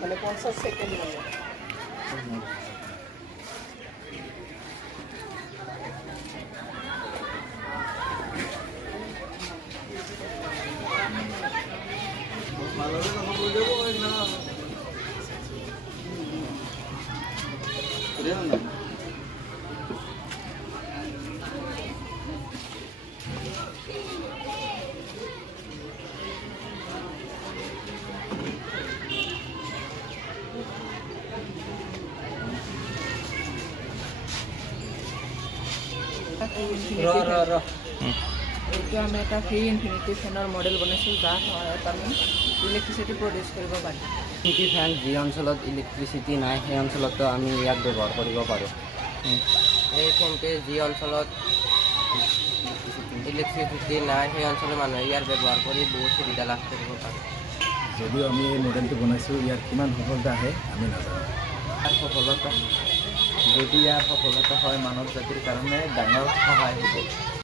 মানে 50 সেকেন্ড লাগে। এইটো আমি এটা ফ্ৰী ইনফিনিটি ফেনৰ মডেল বনাইছোঁ, যাৰ সহায়ত আমি ইলেক্ট্ৰিচিটি প্ৰডিউচ কৰিব পাৰিম। ইনফিনিটি ফেন যি অঞ্চলত ইলেক্ট্ৰিচিটি নাই সেই অঞ্চলতো আমি ইয়াক ব্যৱহাৰ কৰিব পাৰোঁ। এই ফেনটোৱে যি অঞ্চলত ইলেক্ট্ৰিচিটি নাই সেই অঞ্চলৰ মানুহে ইয়াৰ ব্যৱহাৰ কৰি বহুত সুবিধা লাভ কৰিব পাৰে। যদিও আমি এই মডেলটো বনাইছোঁ, ইয়াৰ কিমান সফলতা আহে আমি নাজানো। যদি ইয়াৰ সফলতা হয় মানৱ জাতিৰ কাৰণে ডাঙৰ সহায় হ'ব।